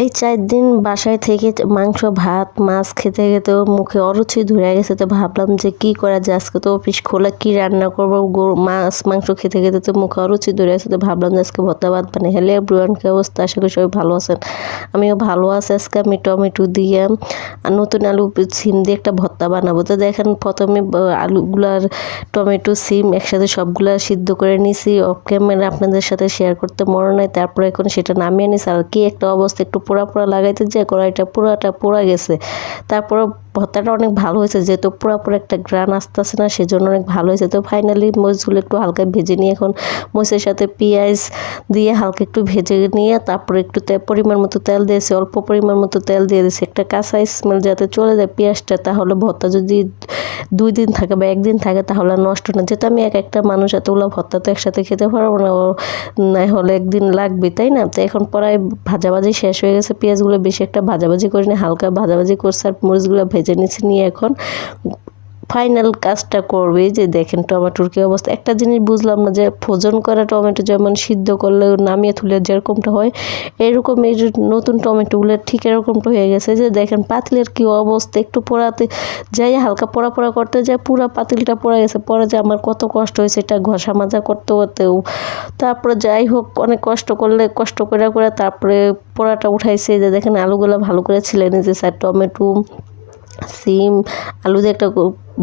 এই ৪ দিন বাসায় থেকে মাংস, ভাত, মাছ খেতে খেতেও মুখে অরুচি ধরে গেছে। তো ভাবলাম যে কি করা যায়, আজকে তো অফিস খোলা, কি রান্না করবো। মাছ মাংস খেতে খেতে তো মুখে অরুচি ধরে গেছে। তো ভাবলাম যে আজকে ভর্তা ভাত বানাই। হ্যালো এভরিওয়ান, কি অবস্থা? আশা করি সবাই ভালো আছেন। আমিও ভালো আছি। আজকে আমি টমেটো দিয়ে আর নতুন আলু সিম দিয়ে একটা ভর্তা বানাবো। তো দেখেন প্রথমে আলুগুলার টমেটো সিম একসাথে সবগুলা সিদ্ধ করে নিছি। অফ ক্যামেরা আপনাদের সাথে শেয়ার করতে মনে নাই। তারপরে এখন সেটা নামিয়ে নিছি। আর কি একটা অবস্থা, একটু পোড়া পোড়া লাগাইতে যে কড়াইটা পুরাটা পোড়া গেছে। তারপরে ভর্তাটা অনেক ভালো হয়েছে, যেহেতু পোড়া পোড়া একটা গ্রান আসতেছে না, সেজন্য অনেক ভালো হয়েছে। তো ফাইনালি মরিচগুলো একটু হালকা ভেজে নিয়ে এখন মরিচের সাথে পেঁয়াজ দিয়ে হালকা একটু ভেজে নিয়ে তারপরে একটু পরিমাণ মতো তেল দিয়েছি, অল্প পরিমাণ মতো তেল দিয়ে দিয়েছি, একটা কাঁচা স্মেল যাতে চলে যায় পেঁয়াজটা। তাহলে ভর্তা যদি 2 দিন থাকে বা 1 দিন থাকে তাহলে নষ্ট না। যেহেতু আমি একটা মানুষ, এতগুলো ভর্তা তো একসাথে খেতে পারবো না, না হলে 1 দিন লাগবে, তাই না? তো এখন প্রায় ভাজাভাজি শেষ হয়ে গেছে। পেঁয়াজগুলো বেশি একটা ভাজাভাজি করিনি, হালকা ভাজাভাজি করছে। আর মরিচগুলো ভেজে নিচ্ছি, নিয়ে এখন ফাইনাল কাজটা করবে। যে দেখেন টমেটোর কি অবস্থা। একটা জিনিস বুঝলাম না, যে ফ্রোজেন করা টমেটো যেমন সিদ্ধ করলে নামিয়ে তুলে যেরকমটা হয়, এরকম এই যে নতুন টমেটোগুলো ঠিক এরকমটা হয়ে গেছে। যে দেখেন পাতিলের কি অবস্থা, একটু পোড়াতে যাই হালকা পোড়া পোড়া করতে যায় পুরো পাতিলটা পোড়া গেছে। পরে যে আমার কত কষ্ট হয়েছে এটা ঘষা মাজা করতে করতেও। তারপরে যাই হোক, অনেক কষ্ট করে তারপরে পোড়াটা উঠাইছে। যে দেখেন আলুগুলো ভালো করে ছিলে নিয়েছে, আর টমেটো সিম আলু দিয়ে একটা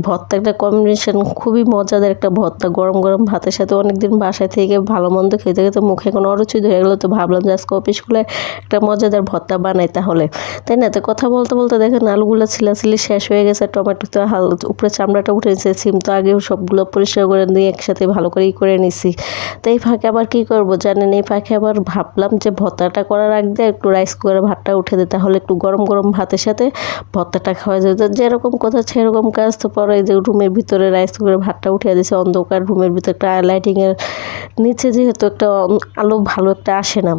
ভর্তা, একটা কম্বিনেশন, খুবই মজাদার একটা ভর্তা। গরম গরম ভাতের সাথে অনেকদিন বাসায় থেকে ভালো মন্দ খেতে খেতে মুখে এখন অরুচি ধরে গেলো। তো ভাবলাম যে আজকে অফিস খুলে একটা মজাদার ভর্তা বানাই তাহলে, তাই না? তো কথা বলতে বলতে দেখেন আলুগুলো ছিলাছিলি শেষ হয়ে গেছে, টমেটো তো উপরে চামড়াটা উঠেছে, সিম তো আগেও সবগুলো পরিষ্কার করে নিয়ে একসাথে ভালো করেই করে নিছি। তো এই ফাঁকে আবার কী করবো জানেন, এই ফাঁকে আবার ভাবলাম যে ভর্তাটা করার আগে একটু রাইস কুকারে ভাতটা উঠে দিই, তাহলে একটু গরম গরম ভাতের সাথে ভর্তাটা খাওয়া যেত। যেরকম কথা সেরকম কাজ। তো পরে যে রুমের ভিতরে রাইস কুকারে ভাতটা উঠিয়ে দিয়েছে, অন্ধকার রুমের ভিতরে একটা লাইটিংয়ের নিচে যেহেতু একটা আলো ভালো একটা আসে না।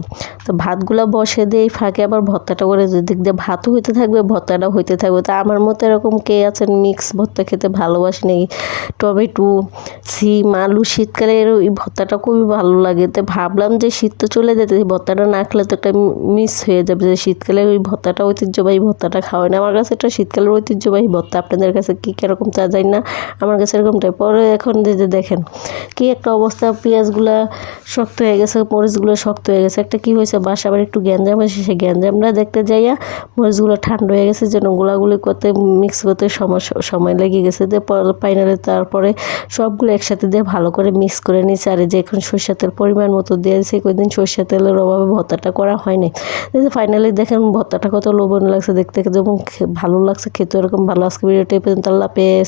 তো ভাতগুলো বসে দিয়ে ফাঁকে আবার ভর্তাটা করে দিক দিয়ে ভাতও হইতে থাকবে, ভর্তাটাও হইতে থাকবে। তা আমার মতো এরকম কে আছেন মিক্স ভর্তা খেতে ভালোবাসেন, এই টমেটো সিম আলু শীতকালে এই ভর্তাটা খুবই ভালো লাগে। তো ভাবলাম যে শীত তো চলে যেতে, এই ভর্তাটা না খেলে তো একটা মিস হয়ে যাবে, যে শীতকালে ওই ভর্তাটা ঐতিহ্যবাহী ভর্তাটা খাওয়াই না। আমার কাছে এটা শীতকালের ঐতিহ্যবাহী ভর্তা, আপনাদের কাছে কি কীরকম চা যায় না, আমার কাছে এরকমটাই। পরে এখন যে দেখেন কি একটা অবস্থা, পেঁয়াজগুলো শক্ত হয়ে গেছে, মরিচগুলো শক্ত হয়ে গেছে। একটা কি হয়েছে, বাসা আবার একটু গ্যাঞ্জাম হয়েছে, সেই গ্যাঞ্জামটা দেখতে যাইয়া মরিচগুলো ঠান্ডা হয়ে গেছে, যেন গোলাগুলি করতে মিক্স করতে সময় লেগে গেছে। যে ফাইনালি তারপরে সবগুলো একসাথে দিয়ে ভালো করে মিক্স করে নিয়েছি। আর যে এখন সরষের তেল পরিমাণ মতো দিয়ে দিয়েছি, কয়েকদিন সরষের তেলের অভাবে ভর্তাটা করা হয়নি। ফাইনালি দেখেন ভর্তাটা কত লোভনীয় লাগছে দেখতে, যেমন ভালো লাগছে খেতে, এরকম ভালো। আজকে ভিডিওটা এই পর্যন্ত, আল্লাহ হাফেজ।